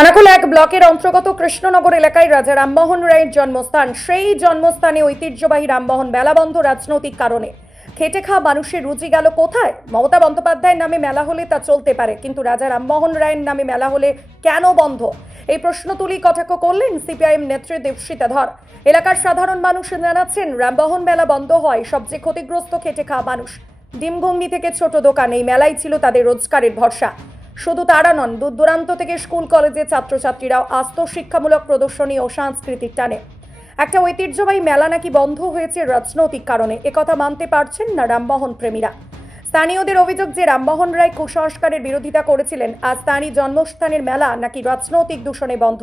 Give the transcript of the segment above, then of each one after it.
খানাকুল এক ব্লকের অন্তর্গত কৃষ্ণনগর এলাকায় রাজা রামমোহন রায়ের জন্মস্থান। সেই জন্মস্থানে ঐতিহ্যবাহী রামমোহন মেলা বন্ধ রাজনৈতিক কারণে। খেটে খাওয়া মানুষের রুচি গেল কোথায়? মমতা বন্দ্যোপাধ্যায়ের নামে মেলা হলে তা চলতে পারে, কিন্তু রাজা রামমোহন রায়ের নামে মেলা হলে কেন বন্ধ? এই প্রশ্ন তুলি কটাক্ষ করলেন সিপিআইএম নেত্রী দেবশ্রীতা ধর। এলাকার সাধারণ মানুষ জানাচ্ছেন, রামমোহন মেলা বন্ধ হয়, সবচেয়ে ক্ষতিগ্রস্ত খেটে খাওয়া মানুষ। ডিমঘুগনি থেকে ছোট দোকান, এই মেলাই ছিল তাদের রোজগারের ভরসা। শুধু তারা নন দূর দূরান্ত থেকে স্কুল, কলেজের ছাত্রছাত্রীরাও আস্ত শিক্ষামূলক প্রদর্শনী ও সাংস্কৃতিক টানে। একটা ঐতিহ্যবাহী মেলা নাকি বন্ধ হয়েছে রাজনৈতিক কারণে একথা মানতে পারছেন না রামমোহন প্রেমীরা। স্থানীয়দের অভিযোগ যে রামমোহন রায় কুসংস্কারের বিরোধিতা করেছিলেন আজ তাঁরই জন্মস্থানের মেলা নাকি রাজনৈতিক দূষণে বন্ধ।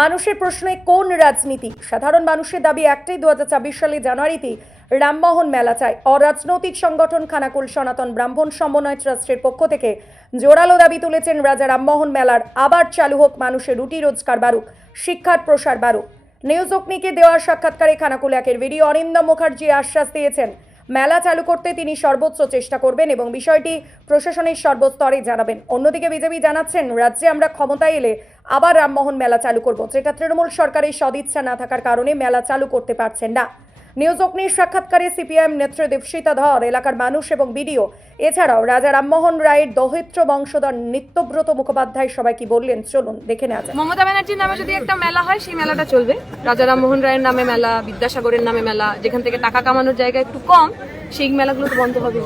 মানুষের প্রশ্নে, কোন রাজনীতি? সাধারণ মানুষের দাবি একটাই দু সালে জানুয়ারিতে রামমোহন মেলা চায়। অরাজনৈতিক সংগঠন খানাকুল সনাতন ব্রাহ্মণ সমন্বয় ট্রাস্টের পক্ষ থেকে জোরালো দাবি তুলেছেন রাজা রামমোহন মেলার আবার চালু হোক মানুষের রুটি রোজগার বাড়ুক, শিক্ষার প্রসার বাড়ুক। নিউজ অগ্নিকে দেওয়া সাক্ষাৎকারে খানাকুল একের ভিডিও অরিন্দম মুখার্জি আশ্বাস দিয়েছেন, মেলা চালু করতে তিনি সর্বোচ্চ চেষ্টা করবেন এবং বিষয়টি প্রশাসনের সর্বস্তরে জানাবেন। অন্যদিকে বিজেপি জানাচ্ছেন, রাজ্যে আমরা ক্ষমতায় এলে আবার রামমোহন মেলা চালু করব, যেটা তৃণমূল সরকারের সদিচ্ছা না থাকার কারণে মেলা চালু করতে পারছেন না। নিউজ অগ্নির সাক্ষাৎকারে সিপিআইএম নেত্রী দীপশিতা ধর এলাকার মানুষ এবং বিডিও এছাড়াও রাজা রামমোহন রায়ের দহিত্র বংশধর নিত্যব্রত মুখোপাধ্যায় সবাই কি বললেন? চলুন, দেখে নেওয়া যাক। মমতা ব্যানার্জির নামে যদি একটা মেলা হয়, সেই মেলাটা চলবে। রাজা রামমোহন রায়ের নামে মেলা, বিদ্যাসাগরের নামে মেলা, যেখান থেকে টাকা কামানোর জায়গা একটু কম, সেই মেলাগুলো তো বন্ধ হবে।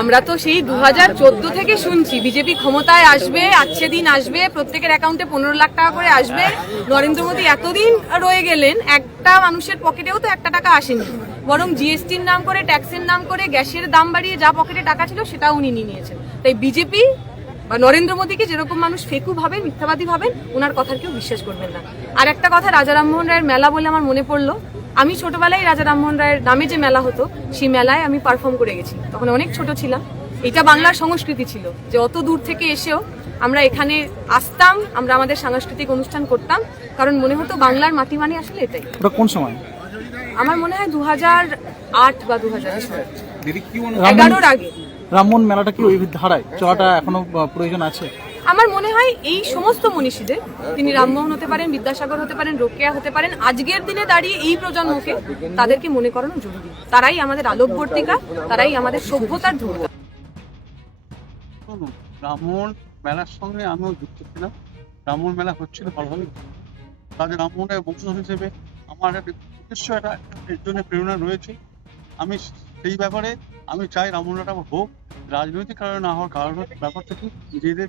আমরা তো সেই দু হাজার চোদ্দ থেকে শুনছি, বিজেপি ক্ষমতায় আসবে, আজকে দিন আসবে, প্রত্যেকের অ্যাকাউন্টে পনেরো লাখ টাকা করে আসবে। নরেন্দ্র মোদী এতদিন রয়ে গেলেন, একটা মানুষের পকেটেও তো একটা টাকা আসেনি। বরং জিএসটির নাম করে, ট্যাক্সের নাম করে, গ্যাসের দাম বাড়িয়ে যা পকেটে টাকা ছিল সেটাও উনি নিয়ে নিয়েছেন। তাই বিজেপি বা নরেন্দ্র মোদীকে যেরকম মানুষ ফেকু ভাবেন, মিথ্যাবাদী ভাবেন ওনার কথা কেউ বিশ্বাস করবেন না। আর একটা কথা, রাজা রামমোহন রায়ের মেলা বলে আমার মনে পড়ল। আমি ছোটবেলায় রাজা রামমোহন রায়ের নামে যে মেলা হতো, সেই মেলায় আমি পারফর্ম করে গেছি। তখন অনেক ছোট ছিলাম। এটা বাংলার সংস্কৃতি ছিল যে অত দূর থেকে এসেও আমরা এখানে আসতাম, আমরা আমাদের সাংস্কৃতিক অনুষ্ঠান করতাম। কারণ মনে হতো বাংলার মাটি মানে আসলে এটাই। কোন সময়? আমার মনে হয় দু হাজার আট বা দু হাজার এগারোর আগে। রামমোহন মেলাটা কি ওই ধারায়? চলাটা এখনও প্রয়োজন আছে? আমার মনে হয় এই সমস্ত মনীষীদের তিনি রামমোহন হতে পারেন বিদ্যাসাগর হতে পারেন রোকেয়া হতে পারেন আজকের দিনে দাঁড়িয়ে এই প্রজন্মকে তাদেরকে মনে করানো জরুরি। তারাই আমাদের আলোকবর্তিকা তারাই আমাদের সভ্যতার শুনুন ব্রাহ্মণ মেলার সঙ্গে আমিও যুক্ত ছিলাম। ব্রাহ্মণ মেলা হচ্ছিল ভালোভাবে। তাদের ব্রাহ্মণের বংশধর হিসেবে আমার নিজস্ব একটা এর জন্য প্রেরণা রয়েছে। আমি সেই ব্যাপারে আমি চাই রামমোহনটা হোক রাজনৈতিক কারণে না হওয়ার কারণ ব্যাপারটা কি নিজেদের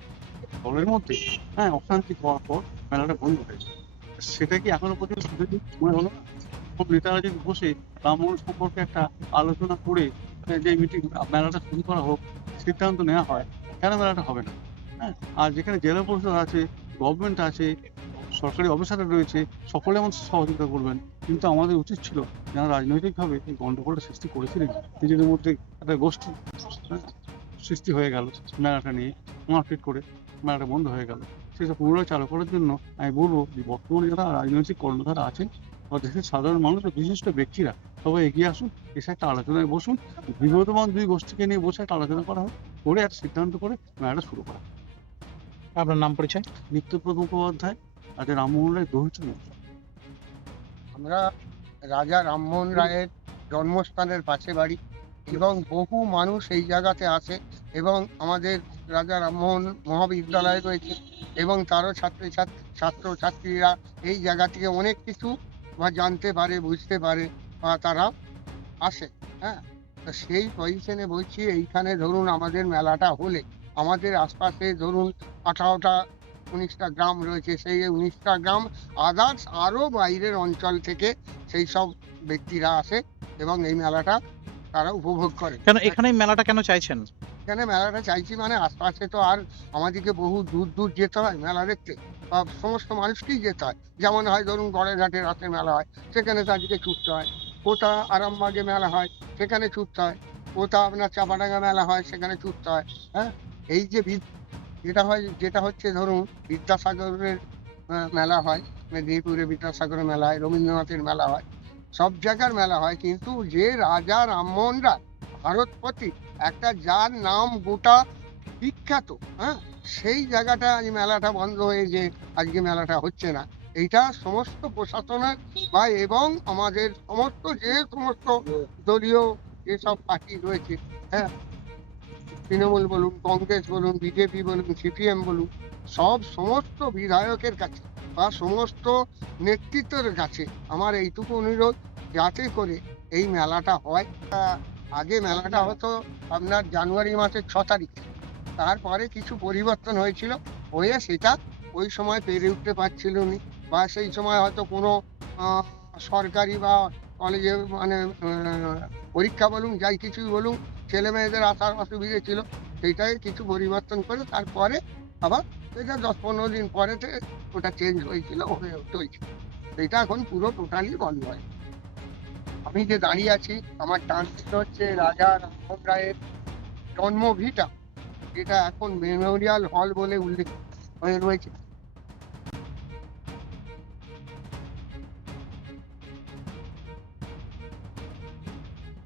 দলের মধ্যে হ্যাঁ অশান্তি হওয়ার পর মেলাটা বন্ধ হয়েছে সেটা কি এখনও পর্যন্ত মনে হলো? সব নেতারা যদি বসে ব্রাহ্মণ সম্পর্কে একটা আলোচনা করে আহ, যে মিটিং মেলাটা শুরু করা হোক সিদ্ধান্ত নেওয়া হয় কেন মেলাটা হবে না? হ্যাঁ আর যেখানে জেলা পরিষদ আছে গভর্নমেন্ট আছে সরকারি অফিসাররা রয়েছে সকলে আমাদের সহযোগিতা করবেন। কিন্তু আমাদের উচিত ছিল যারা রাজনৈতিকভাবে এই গন্ডগোলটা সৃষ্টি করেছিলেন নিজেদের মধ্যে একটা গোষ্ঠী সৃষ্টি হয়ে গেল মেলাটা নিয়ে মারপিট করে মেলাটা বন্ধ হয়ে গেল। সেটা পুনরায় চালু করার জন্য আমি বলব যে বর্তমানে যারা রাজনৈতিক কর্ণধারা আছেন বা দেশের সাধারণ মানুষ বিশিষ্ট ব্যক্তিরা সবাই এগিয়ে আসুন এসে একটা আলোচনায় বসুন বিগতমান দুই গোষ্ঠীকে নিয়ে বসে একটা আলোচনা করা হোক করে একটা সিদ্ধান্ত করে মেলাটা শুরু করা। আপনার নাম পরিচয়? নিত্যপ্রদ মুখোপাধ্যায়। আর রামমোহন রায় দহিত আমরা রাজা রামমোহন রায়ের জন্মস্থানের পাশে বাড়ি এবং বহু মানুষ এই জায়গাতে আসে এবং আমাদের রাজা রামমোহন মহাবিদ্যালয় রয়েছে এবং তারও ছাত্র ছাত্র ছাত্রীরা এই জায়গা থেকে অনেক কিছু বা জানতে পারে, বুঝতে পারে বা তারা আসে হ্যাঁ? তো সেই পজিশনে বলছি এইখানে ধরুন আমাদের মেলাটা হলে, আমাদের আশপাশে ধরুন আঠারোটা উনিশটা গ্রাম রয়েছে সেই উনিশটা গ্রাম আদার্স আরও বাইরের অঞ্চল থেকে সেই সব ব্যক্তিরা আসে এবং এই মেলাটা তারা উপভোগ করে। কেন এখানে মেলাটা কেন চাইছেন? এখানে মেলাটা চাইছি মানে আশপাশে তো আর আমাদেরকে বহু দূর দূর যেতে হয় মেলা দেখতে। বা সমস্ত মানুষকেই যেতে হয়। যেমন হয় ধরুন গড়ের ঘাটে রাতের মেলা হয় সেখানে তাদেরকে ছুটতে হয়। কোথা আরামবাগে মেলা হয় সেখানে ছুটতে হয়। কোথা আপনার চাপাডাঙ্গা মেলা হয় সেখানে ছুটতে হয় হ্যাঁ? এই যে যেটা হয়, যেটা হচ্ছে ধরুন, বিদ্যাসাগরের মেলা হয়, মেদিনীপুরে বিদ্যাসাগরের মেলা হয়, রবীন্দ্রনাথের মেলা হয়, সব জায়গার মেলা হয়, কিন্তু যে রাজা রামমোহন রায় ভারতপতি, একটা যার নাম গোটা বিখ্যাত হ্যাঁ সেই জায়গাটা আজ মেলাটা বন্ধ হয়ে যে আজকে মেলাটা হচ্ছে না। এইটা সমস্ত প্রশাসনের বা এবং আমাদের সমস্ত যে সমস্ত দলীয় যেসব পার্টি রয়েছে হ্যাঁ তৃণমূল বলুন, কংগ্রেস বলুন, বিজেপি বলুন, সিপিএম বলুন, সব সমস্ত বিধায়কের কাছে বা সমস্ত নেতৃত্বের কাছে আমার এইটুকু অনুরোধ যাতে করে এই মেলাটা হয়। আগে মেলাটা হতো আপনার জানুয়ারি মাসের ছ তারিখ। তারপরে কিছু পরিবর্তন হয়েছিল, হয়ে সেটা ওই সময় পেরে উঠতে পারছিল না। বা সেই সময় হয়তো কোনো সরকারি বা কলেজে মানে পরীক্ষা বলুন, যাই কিছুই বলুন ছেলে মেয়েদের আসার অসুবিধে ছিল, সেইটাই কিছু পরিবর্তন করে তারপরে আবার এটা দশ পনেরো দিন পরে ওটা চেঞ্জ হয়েছিল, হয়ে চলছে। এটা এখন পুরো টোটালি বন্ধ হয় আমি যে দাঁড়িয়ে আছি, আমার ট্রান্সলেট হচ্ছে রাজা রামমোহন রায়ের জন্মভিটা, যেটা এখন মেমোরিয়াল হল বলে উল্লেখ হয়ে রয়েছে।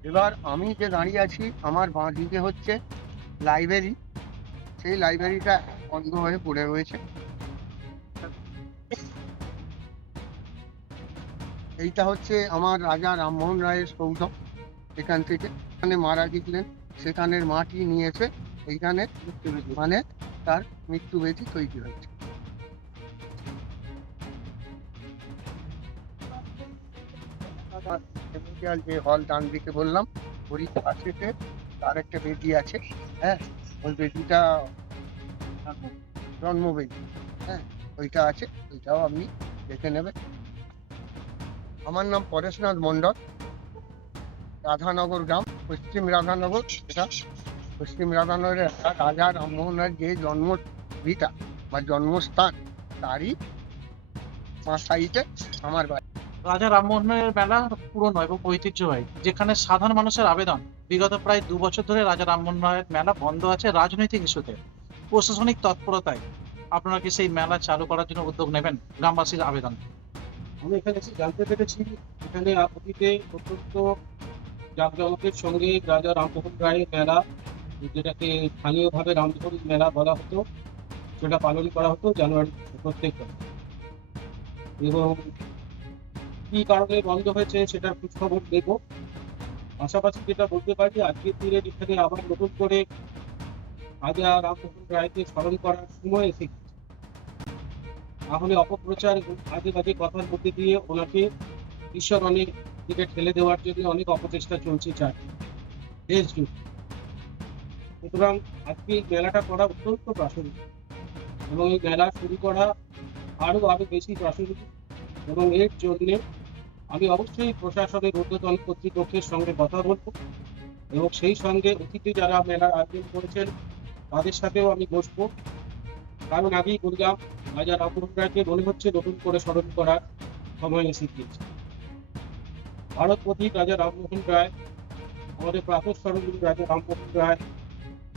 এবার আমি যে দাঁড়িয়ে আছি, আমার বাঁ দিকে হচ্ছে লাইব্রেরি সেই লাইব্রেরিটা বন্ধ হয়ে পড়ে রয়েছে। এইটা হচ্ছে আমার রাজা রামমোহন রায়ের সৌধ এখান থেকে। এখানে মারা গিয়েছিলেন সেখানের মাটি নিয়েছে। এইখানে মানে তার মৃত্যু বেদি তৈরি হয়েছে। মেমোরিয়াল যে হল ডান দিকে বললাম ওরই পাশেতে তার একটা বেদি আছে হ্যাঁ? ওই বেদিটা, জন্মবেদি হ্যাঁ? ওইটা আছে, ওইটাও আপনি দেখে নেবেন। আমার নাম পরেশনাথ মণ্ডল, রাধানগর গ্রাম, পশ্চিম রাধানগর, এটা পশ্চিম রাধানগরের রাজা রামমোহনের যে জন্ম বা জন্মস্থান, তারই পাঁচ সাইডে আমার বাড়ি। রাজা রামমোহনের মেলা পুরনো এবং ঐতিহ্যবাহী যেখানে সাধারণ মানুষের আবেদন। বিগত প্রায় দু বছর ধরে রাজা রামমোহন রায়ের মেলা বন্ধ আছে রাজনৈতিক ইস্যুতে। প্রশাসনিক তৎপরতায় আপনারা কি সেই মেলা চালু করার জন্য উদ্যোগ নেবেন? গ্রামবাসীর আবেদন। আমি এখানে এসে জানতে পেরেছি, এখানে অতীতে অত্যন্ত জাঁকজমকের সঙ্গে রাজা রামমোহন রায়ের মেলা, যেটাকে স্থানীয়ভাবে রামমোহন মেলা বলা হতো, সেটা পালন করা হতো জানুয়ারি প্রত্যেক এবং কি কারণে বন্ধ হয়েছে সেটার খোঁজখবর দেবো পাশাপাশি যেটা বলতে পারি, আজকের দিনে এখানে আবার নতুন করে রাজা রামমোহন রায়কে স্মরণ করার সময় এসে। তাহলে অপপ্রচার এবং বাজে বাজে কথার মধ্যে দিয়ে ওনাকে ঈশ্বর অনেক দিকে ঠেলে দেওয়ার জন্য অনেক অপচেষ্টা চলছে চাই দেশ জুড়ে সুতরাং আজকে এই মেলাটা করা অত্যন্ত প্রাসঙ্গিক এবং এই মেলা শুরু করা আরও আরও বেশি প্রাসঙ্গিক এবং এর জন্য আমি অবশ্যই প্রশাসনের ঊর্ধ্বতন কর্তৃপক্ষের সঙ্গে কথা বলব এবং সেই সঙ্গে অতিথি যারা মেলার আয়োজন করেছেন, তাদের সাথেও আমি বসবো। কারণ আগেই বললাম রাজা রায়কে মনে হচ্ছে নতুন করে স্মরণ করার সময় এসে গিয়েছে। ভারত প্রতীক রাজা রামমোহন রায়, আমাদের প্রাতঃস্মরণগুলি রাজা রামমোহন রায়,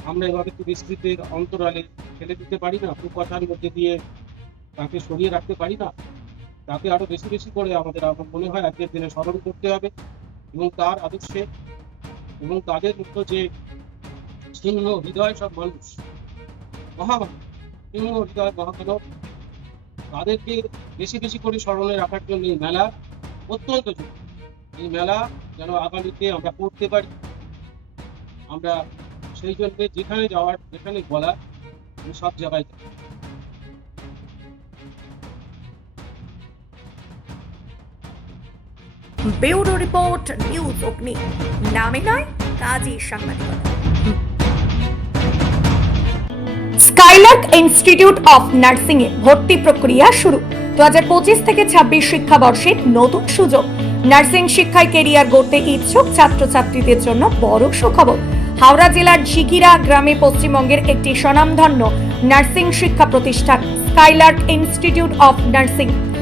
আমরা এভাবে পরিস্থিতির অন্তরালে ফেলে দিতে পারি না কুকথার মধ্যে দিয়ে তাকে সরিয়ে রাখতে পারি না। তাকে আরও বেশি বেশি করে আমাদের, আমার মনে হয় আজকের দিনে স্মরণ করতে হবে এবং তার আদর্শে এবং তাদের মতো যে সিংহ হৃদয় সব মানুষ, মহামানব সিংহ হৃদয়, মহামানব, তাদেরকে বেশি বেশি করে স্মরণে রাখার জন্য এই মেলা অত্যন্ত জরুরি এই মেলা যেন আগামীতে আমরা করতে পারি আমরা সেই জন্য যেখানে যাওয়ার, যেখানে আমি সব জায়গায় যাই। ব্যুরো রিপোর্ট, নিউজ অগ্নি। নামে নয়, কাজী সাংবাদিকতা। স্কাইলার্ক ইনস্টিটিউট অফ নার্সিং এ ভর্তি প্রক্রিয়া শুরু। দু হাজার পঁচিশ থেকে ছাব্বিশ শিক্ষাবর্ষে নতুন সুযোগ। নার্সিং শিক্ষায় কেরিয়ার গড়তে ইচ্ছুক ছাত্রছাত্রীদের জন্য বড় সুখবর। হাওড়া জেলার ঝিকিরা গ্রামে পশ্চিমবঙ্গের একটি স্বনামধন্য নার্সিং শিক্ষা প্রতিষ্ঠান স্কাইলার্ক ইনস্টিটিউট অফ নার্সিং।